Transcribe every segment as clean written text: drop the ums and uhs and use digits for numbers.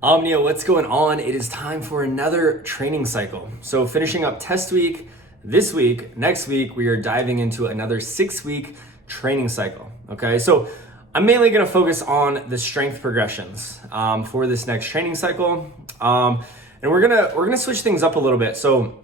Omnia, what's going on? It is time for another training cycle. So finishing up test week this week, next week, we are diving into another 6-week training cycle. Okay, so I'm mainly gonna focus on the strength progressions for this next training cycle. And we're gonna switch things up a little bit. So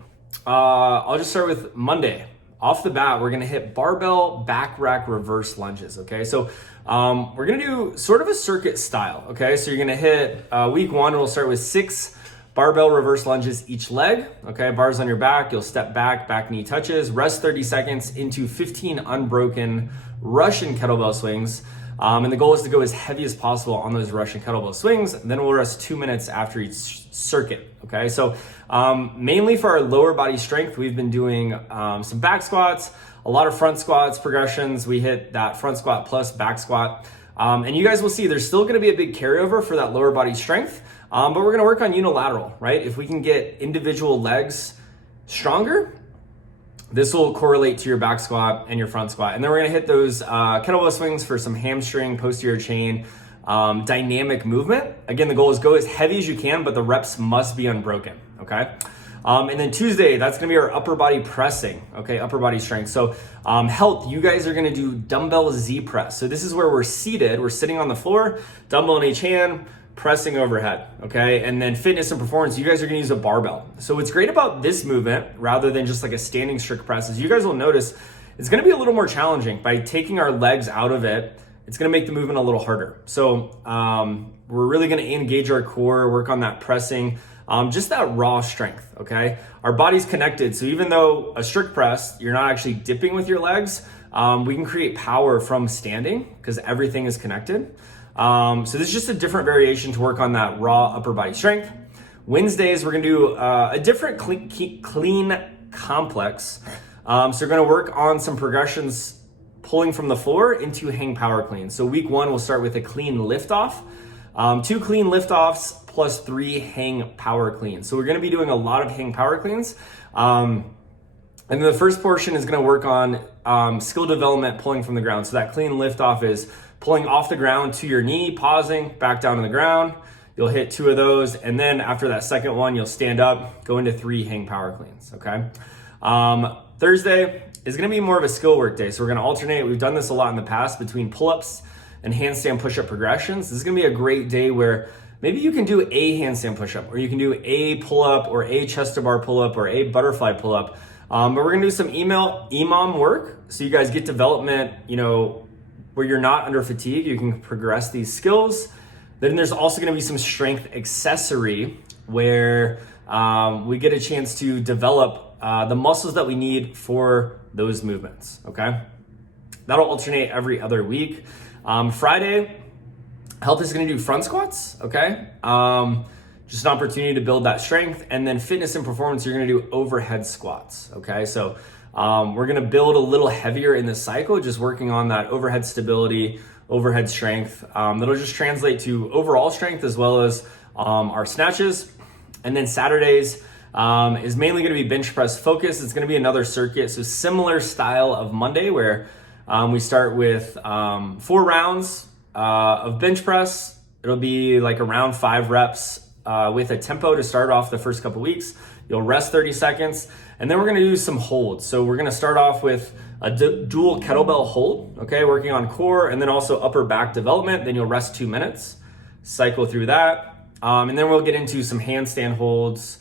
I'll just start with Monday. Off the bat, we're gonna hit barbell back rack reverse lunges, okay? So we're gonna do sort of a circuit style, okay? So you're gonna hit week one, we'll start with 6 barbell reverse lunges each leg, okay? Bars on your back, you'll step back, back knee touches, rest 30 seconds into 15 unbroken Russian kettlebell swings. And the goal is to go as heavy as possible on those Russian kettlebell swings. Then we'll rest 2 minutes after each circuit, okay? So mainly for our lower body strength, we've been doing some back squats, a lot of front squats progressions. We hit that front squat plus back squat. And you guys will see there's still gonna be a big carryover for that lower body strength, but we're gonna work on unilateral, right? If we can get individual legs stronger, this will correlate to your back squat and your front squat. And then we're gonna hit those kettlebell swings for some hamstring, posterior chain, dynamic movement. Again, the goal is go as heavy as you can, but the reps must be unbroken, okay? And then Tuesday, that's gonna be our upper body pressing, okay? Upper body strength. So health, you guys are gonna do dumbbell Z press. So this is where we're seated, we're sitting on the floor, dumbbell in each hand, pressing overhead, okay? And then fitness and performance, you guys are gonna use a barbell. So what's great about this movement, rather than just like a standing strict press, is you guys will notice it's gonna be a little more challenging. By taking our legs out of it, it's gonna make the movement a little harder. So we're really gonna engage our core, work on that pressing, just that raw strength, okay? Our body's connected, so even though a strict press, you're not actually dipping with your legs, we can create power from standing because everything is connected. So this is just a different variation to work on that raw upper body strength. Wednesdays, we're gonna do a different clean complex. So we're gonna work on some progressions pulling from the floor into hang power clean. So week one, we'll start with a clean lift off, 2 clean lift offs plus 3 hang power cleans. So we're gonna be doing a lot of hang power cleans. And then the first portion is gonna work on skill development pulling from the ground. So that clean lift off is pulling off the ground to your knee, pausing, back down to the ground. You'll hit 2 of those. And then after that second one, you'll stand up, go into 3 hang power cleans, okay? Thursday is gonna be more of a skill work day. So we're gonna alternate. We've done this a lot in the past between pull-ups and handstand push-up progressions. This is gonna be a great day where maybe you can do a handstand push-up, or you can do a pull-up, or a chest-to-bar pull-up, or a butterfly pull-up. But we're gonna do some EMOM work, so you guys get development, where you're not under fatigue, you can progress these skills. Then there's also gonna be some strength accessory where we get a chance to develop the muscles that we need for those movements, okay? That'll alternate every other week. Friday, health is gonna do front squats, okay? Just an opportunity to build that strength. And then fitness and performance, you're gonna do overhead squats, okay? So we're gonna build a little heavier in this cycle, just working on that overhead stability, overhead strength. That'll just translate to overall strength as well as our snatches. And then Saturdays is mainly gonna be bench press focused. It's gonna be another circuit. So similar style of Monday where we start with 4 rounds of bench press. It'll be like around 5 reps with a tempo to start off the first couple weeks. You'll rest 30 seconds, and then we're gonna do some holds. So we're gonna start off with a dual kettlebell hold, okay? Working on core and then also upper back development. Then you'll rest 2 minutes, cycle through that. And then we'll get into some handstand holds,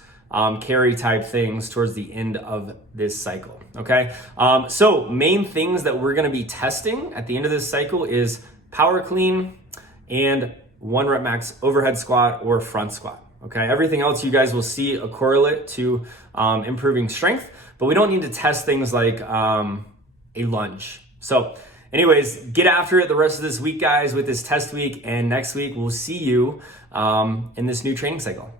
carry type things towards the end of this cycle, okay? So main things that we're gonna be testing at the end of this cycle is power clean and 1 rep max overhead squat or front squat, okay? Everything else you guys will see a correlate to improving strength, but we don't need to test things like a lunge. So anyways, get after it the rest of this week, guys, with this test week, and next week we'll see you in this new training cycle.